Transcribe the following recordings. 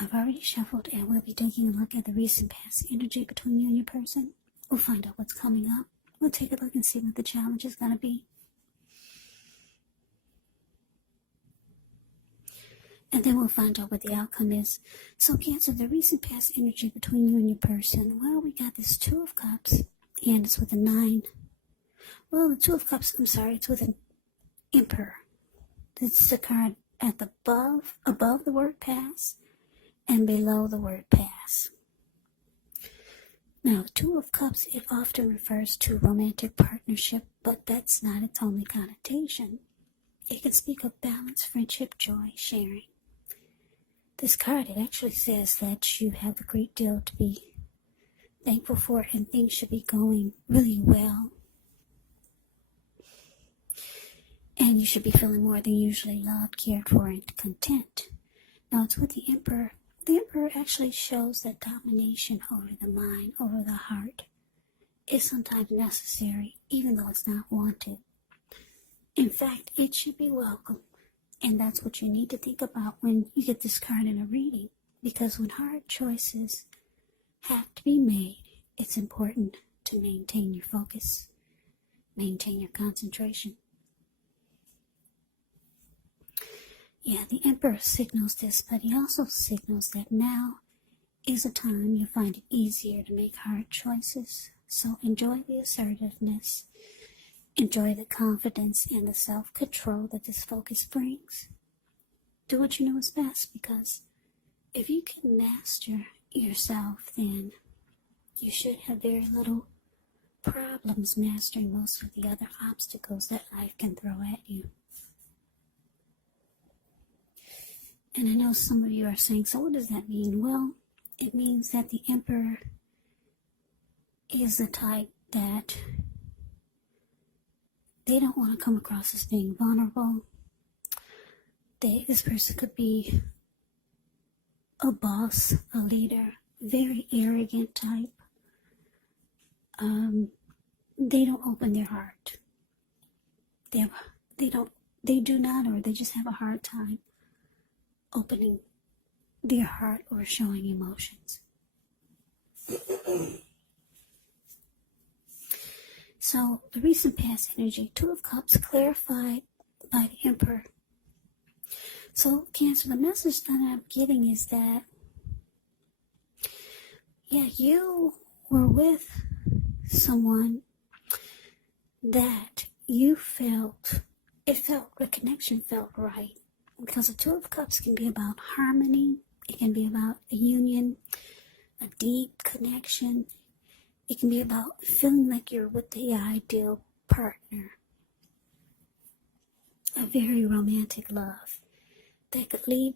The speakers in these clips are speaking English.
I've already shuffled, and we'll be taking a look at the recent past energy between you and your person. We'll find out what's coming up. We'll take a look and see what the challenge is going to be. And then we'll find out what the outcome is. So Cancer, the recent past energy between you and your person. Well, we got this Two of Cups, and it's with a 9. Well, the Two of Cups, it's with an Emperor. This is the card at the above the word pass and below the word pass. Now, Two of Cups, it often refers to romantic partnership, but that's not its only connotation. It can speak of balance, friendship, joy, sharing. This card, it actually says that you have a great deal to be thankful for, and things should be going really well. And you should be feeling more than usually loved, cared for, and content. Now, it's with the Emperor. The Emperor actually shows that domination over the mind, over the heart, is sometimes necessary, even though it's not wanted. In fact, it should be welcome. And that's what you need to think about when you get this card in a reading. Because when hard choices have to be made, it's important to maintain your focus, maintain your concentration. Yeah, the Emperor signals this, but he also signals that now is a time you find it easier to make hard choices. So enjoy the assertiveness. Enjoy the confidence and the self-control that this focus brings. Do what you know is best, because if you can master yourself, then you should have very little problems mastering most of the other obstacles that life can throw at you. And I know some of you are saying, so what does that mean? Well, it means that the Emperor is the type that they don't want to come across as being vulnerable. This person could be a boss, a leader, very arrogant type. They don't open their heart. They do not, or they just have a hard time opening their heart or showing emotions. So, the recent past energy, Two of Cups, clarified by the Emperor. So, Cancer, the message that I'm getting is that, you were with someone that you felt, the connection felt right. Because the Two of Cups can be about harmony. It can be about a union, a deep connection. It can be about feeling like you're with the ideal partner. A very romantic love that could lead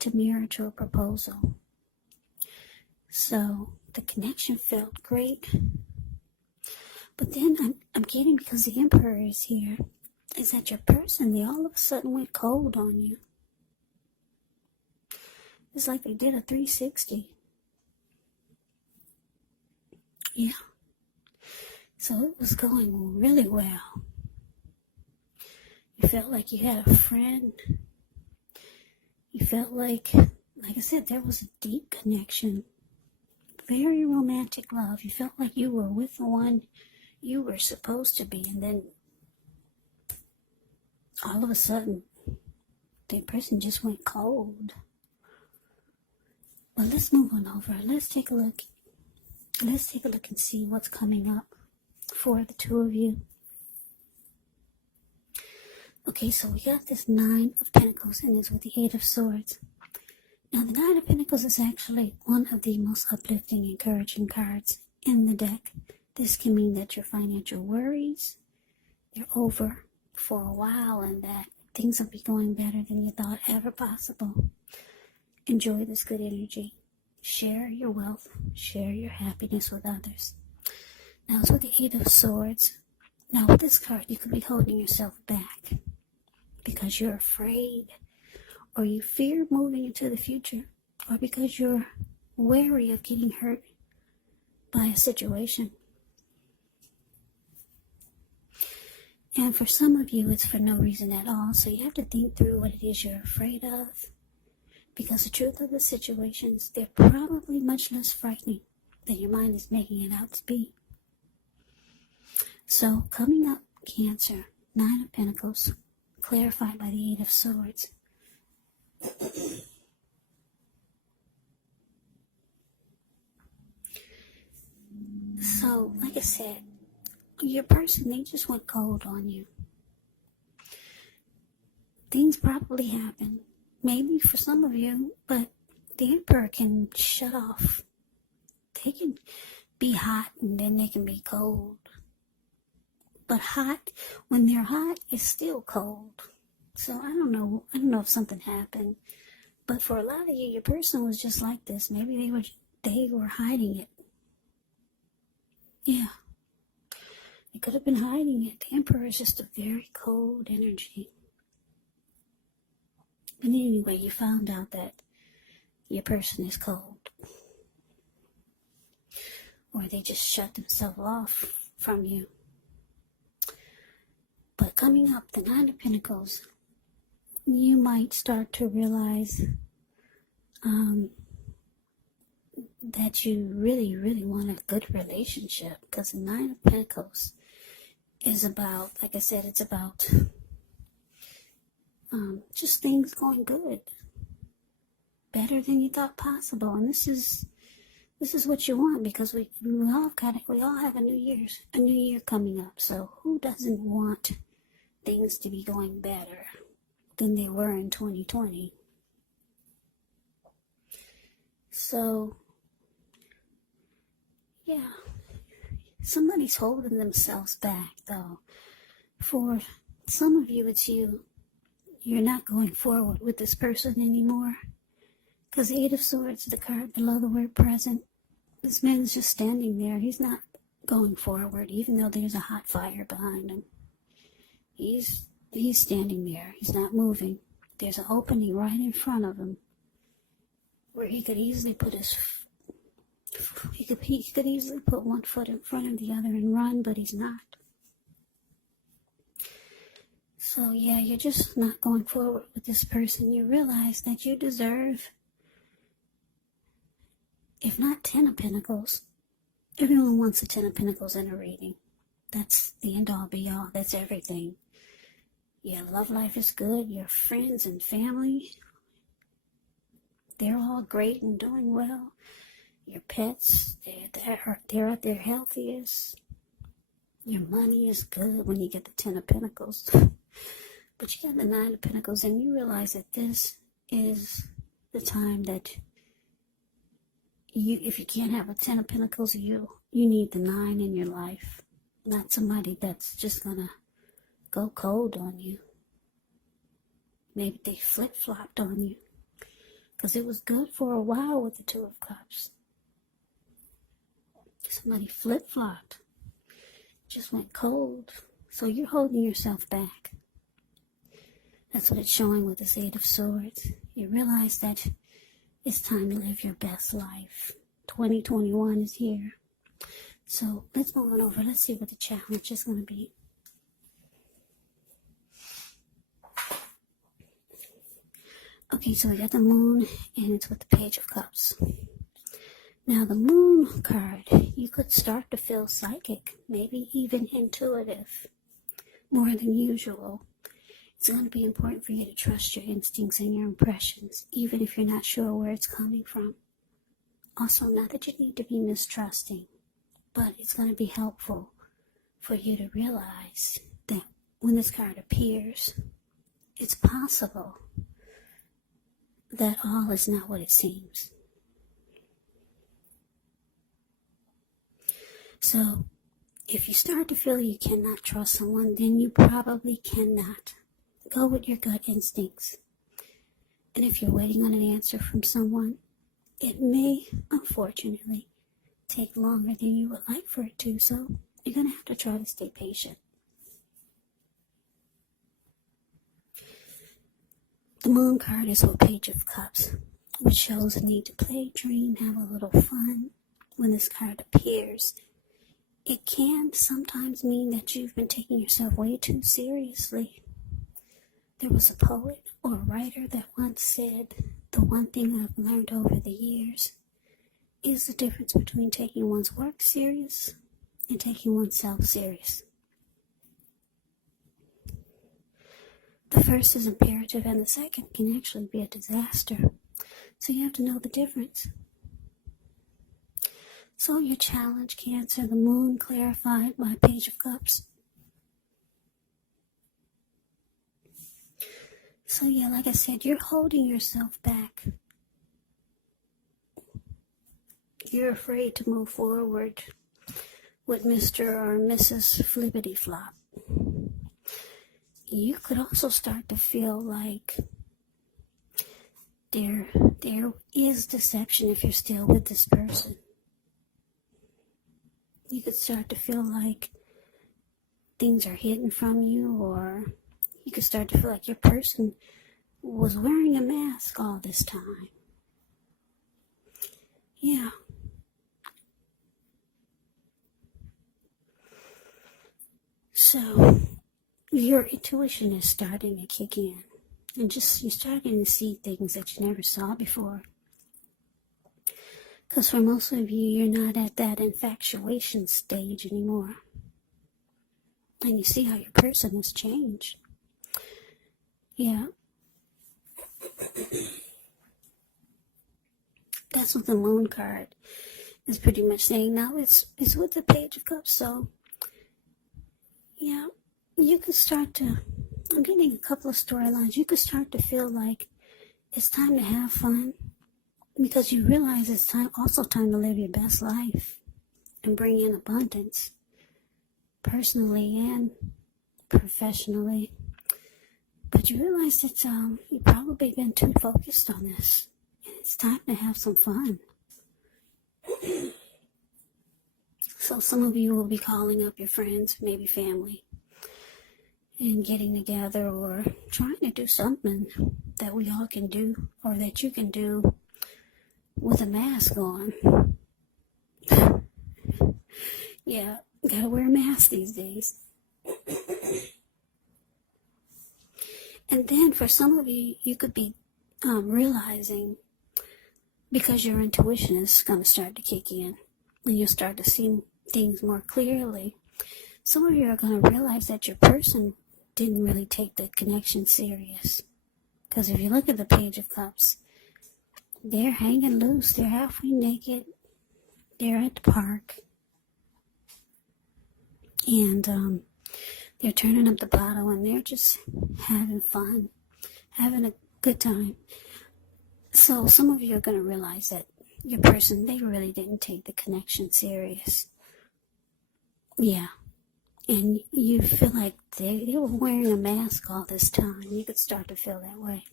to marriage or proposal. So the connection felt great. But then I'm getting, because the Emperor is here, is that your person, they all of a sudden went cold on you. It's like they did a 360. Yeah. So it was going really well. You felt like you had a friend. You felt like I said, there was a deep connection. Very romantic love. You felt like you were with the one you were supposed to be, and then all of a sudden, the person just went cold. Well, let's move on over. Let's take a look. Let's take a look and see what's coming up for the two of you. Okay, so we got this Nine of Pentacles, and it's with the Eight of Swords. Now, the Nine of Pentacles is actually one of the most uplifting, encouraging cards in the deck. This can mean that your financial worries, they're over for a while, and that things will be going better than you thought ever possible. Enjoy this good energy. Share your wealth. Share your happiness with others. Now, it's with the Eight of Swords. Now, with this card, you could be holding yourself back because you're afraid, or you fear moving into the future, or because you're wary of getting hurt by a situation. And for some of you, it's for no reason at all. So you have to think through what it is you're afraid of, Because the truth of the situations, they're probably much less frightening than your mind is making it out to be. So, coming up, Cancer, 9 of Pentacles, clarified by the 8 of Swords. So, like I said, your person, they just went cold on you. Things probably happen, maybe for some of you, but the Emperor can shut off. They can be hot and then they can be cold. But hot, when they're hot, it's still cold. So I don't know if something happened. But for a lot of you, your person was just like this. Maybe they were hiding it. Yeah. They could have been hiding it. The Emperor is just a very cold energy. But anyway, you found out that your person is cold. Or they just shut themselves off from you. But coming up, the 9 of Pentacles, you might start to realize that you really, really want a good relationship. Because the 9 of Pentacles is about, like I said, it's about just things going good. Better than you thought possible. And this is what you want, because we all have a new year coming up. So who doesn't want things to be going better than they were in 2020? So yeah, somebody's holding themselves back though. For some of you, it's you. You're not going forward with this person anymore. Because the 8 of Swords, the card below the word present, this man's just standing there. He's not going forward, even though there's a hot fire behind him. He's standing there. He's not moving. There's an opening right in front of him where he could easily put he could easily put one foot in front of the other and run, but he's not. So yeah, you're just not going forward with this person. You realize that you deserve, if not 10 of Pentacles, everyone wants a 10 of Pentacles in a reading. That's the end all be all. That's everything. Your love life is good. Your friends and family, they're all great and doing well. Your pets, they're at their healthiest. Your money is good when you get the 10 of Pentacles. But you got the 9 of Pentacles, and you realize that this is the time that if you can't have a 10 of Pentacles, you need the 9 in your life. Not somebody that's just gonna go cold on you. Maybe they flip-flopped on you. Because it was good for a while with the 2 of Cups. Somebody flip-flopped. Just went cold. So you're holding yourself back. That's what it's showing with this 8 of Swords. You realize that it's time to live your best life. 2021 is here. So let's move on over. Let's see what the challenge is going to be. Okay, so we got the Moon, and it's with the Page of Cups. Now, the Moon card, you could start to feel psychic, maybe even intuitive, more than usual. It's going to be important for you to trust your instincts and your impressions, even if you're not sure where it's coming from. Also, not that you need to be mistrusting, but it's going to be helpful for you to realize that when this card appears, it's possible that all is not what it seems. So, if you start to feel you cannot trust someone, then you probably cannot. Go with your gut instincts. And if you're waiting on an answer from someone, it may, unfortunately, take longer than you would like for it to, so you're going to have to try to stay patient. The Moon card is with Page of Cups, which shows a need to play, dream, have a little fun. When this card appears, it can sometimes mean that you've been taking yourself way too seriously. There was a poet or a writer that once said the one thing I've learned over the years is the difference between taking one's work serious and taking oneself serious. The first is imperative and the second can actually be a disaster. So you have to know the difference. So your challenge, Cancer, the moon clarified by Page of Cups. So yeah, like I said, you're holding yourself back. You're afraid to move forward with Mr. or Mrs. Flippity Flop. You could also start to feel like there is deception if you're still with this person. You could start to feel like things are hidden from you, or you could start to feel like your person was wearing a mask all this time. Yeah. So, your intuition is starting to kick in. And you're starting to see things that you never saw before. Because for most of you, you're not at that infatuation stage anymore. And you see how your person has changed. Yeah. That's what the moon card is pretty much saying. Now it's with the Page of Cups, so yeah, you could start to, I'm getting a couple of storylines. You could start to feel like it's time to have fun, because you realize it's also time to live your best life and bring in abundance, personally and professionally. But you realize that you've probably been too focused on this, and it's time to have some fun. So some of you will be calling up your friends, maybe family, and getting together or trying to do something that we all can do, or that you can do with a mask on. Yeah, gotta wear a mask these days. And then for some of you, you could be realizing, because your intuition is going to start to kick in, and you'll start to see things more clearly. Some of you are going to realize that your person didn't really take the connection serious. Because if you look at the Page of Cups, they're hanging loose. They're halfway naked. They're at the park. And they're turning up the bottle, and they're just having fun, having a good time. So some of you are going to realize that your person, they really didn't take the connection serious. Yeah. And you feel like they were wearing a mask all this time. You could start to feel that way.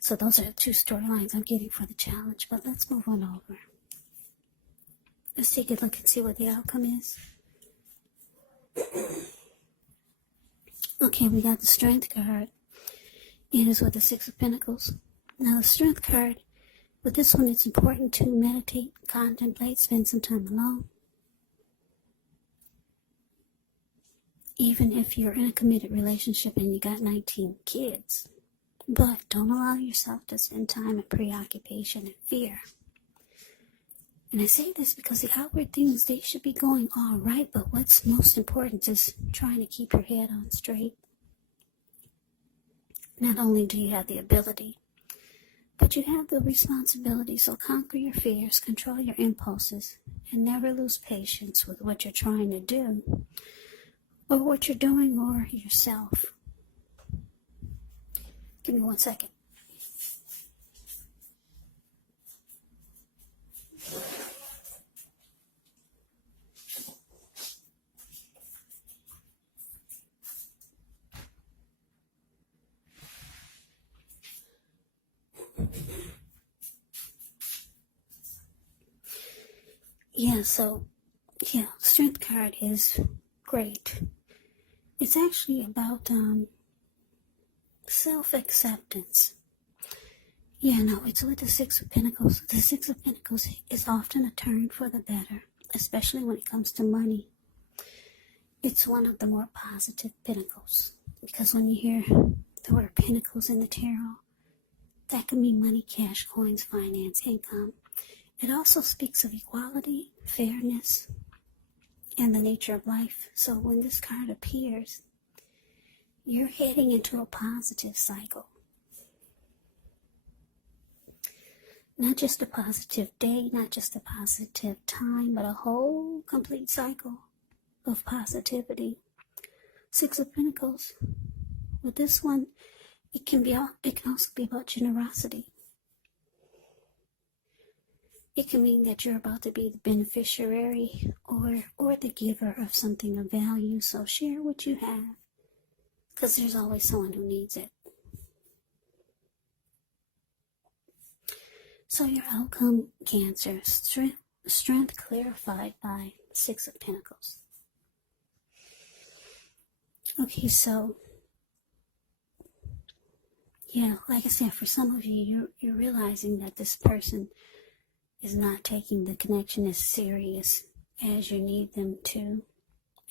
So those are the two storylines I'm getting for the challenge. But let's move on over. Let's take a look and see what the outcome is. Okay, we got the Strength card. It is with the Six of Pentacles. Now the Strength card, with this one, it's important to meditate, contemplate, spend some time alone. Even if you're in a committed relationship and you got 19 kids. But don't allow yourself to spend time in preoccupation and fear. And I say this because the outward things, they should be going all right, but what's most important is trying to keep your head on straight. Not only do you have the ability, but you have the responsibility, so conquer your fears, control your impulses, and never lose patience with what you're trying to do, or what you're doing, or yourself. Give me 1 second. Yeah, Strength card is great. It's actually about self-acceptance. Yeah, no, it's with the Six of Pentacles. The Six of Pentacles is often a turn for the better, especially when it comes to money. It's one of the more positive pentacles, because when you hear the word pentacles in the tarot, That can mean money, cash, coins, finance, income. It also speaks of equality, fairness, and the nature of life. So when this card appears, you're heading into a positive cycle. Not just a positive day, not just a positive time, but a whole complete cycle of positivity. Six of Pentacles. With this one, it can also be about generosity. It can mean that you're about to be the beneficiary or the giver of something of value. So share what you have, because there's always someone who needs it. So your outcome, Cancer, strength clarified by Six of Pentacles. Okay, so yeah, like I said, for some of you, you're realizing that this person is not taking the connection as serious as you need them to.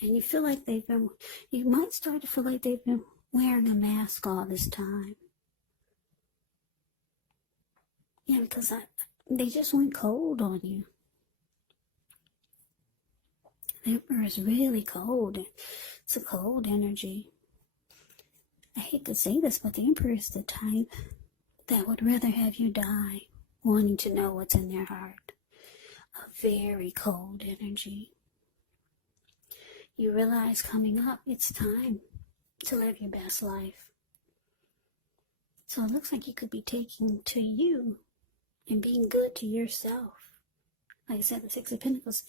And you feel like you might start to feel like they've been wearing a mask all this time. Yeah, because they just went cold on you. The Emperor is really cold. It's a cold energy. I hate to say this, but the Emperor is the type that would rather have you die wanting to know what's in their heart. A very cold energy. You realize coming up, it's time to live your best life. So it looks like you could be taking to you and being good to yourself. Like I said, the Six of Pentacles,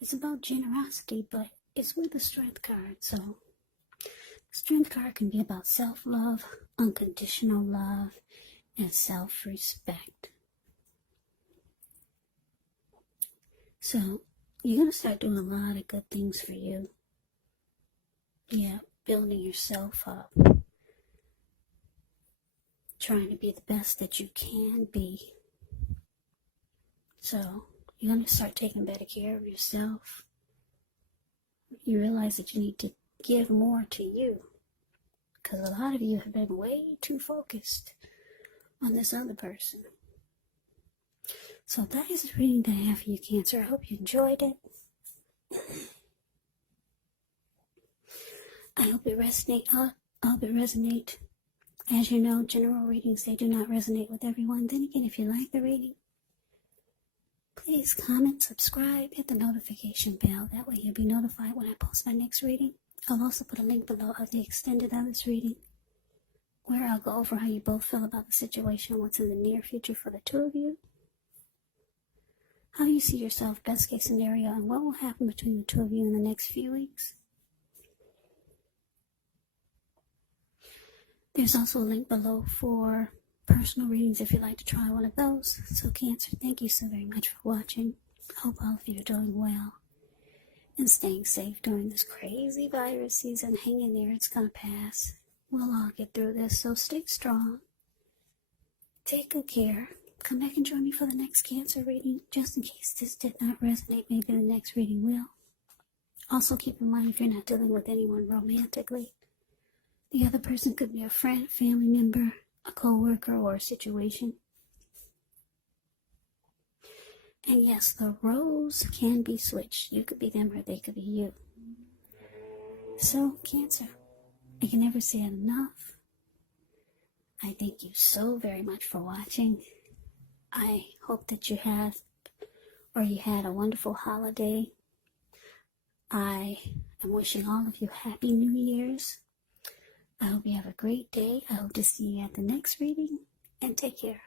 it's about generosity, but it's with the Strength card. So the Strength card can be about self-love, unconditional love, and self-respect. So you're going to start doing a lot of good things for you. Yeah, building yourself up. Trying to be the best that you can be. So you're going to start taking better care of yourself. You realize that you need to give more to you. Because a lot of you have been way too focused on this other person. So that is the reading that I have for you, Cancer. I hope you enjoyed it. I hope it resonate. As you know, general readings, they do not resonate with everyone. Then again, if you like the reading, please comment, subscribe, hit the notification bell. That way you'll be notified when I post my next reading. I'll also put a link below of the extended of this reading, where I'll go over how you both feel about the situation and what's in the near future for the two of you. How you see yourself, best case scenario, and what will happen between the two of you in the next few weeks. There's also a link below for personal readings if you'd like to try one of those. So Cancer, thank you so very much for watching. I hope all of you are doing well and staying safe during this crazy virus season. Hang in there, it's going to pass. We'll all get through this, so stay strong. Take good care. Come back and join me for the next Cancer reading, just in case this did not resonate. Maybe the next reading will. Also keep in mind, if you're not dealing with anyone romantically, the other person could be a friend, family member, a co-worker, or a situation. And yes, the roles can be switched. You could be them or they could be you. So, Cancer, I can never say it enough. I thank you so very much for watching. I hope that you had a wonderful holiday. I am wishing all of you Happy New Year's. I hope you have a great day. I hope to see you at the next reading, and take care.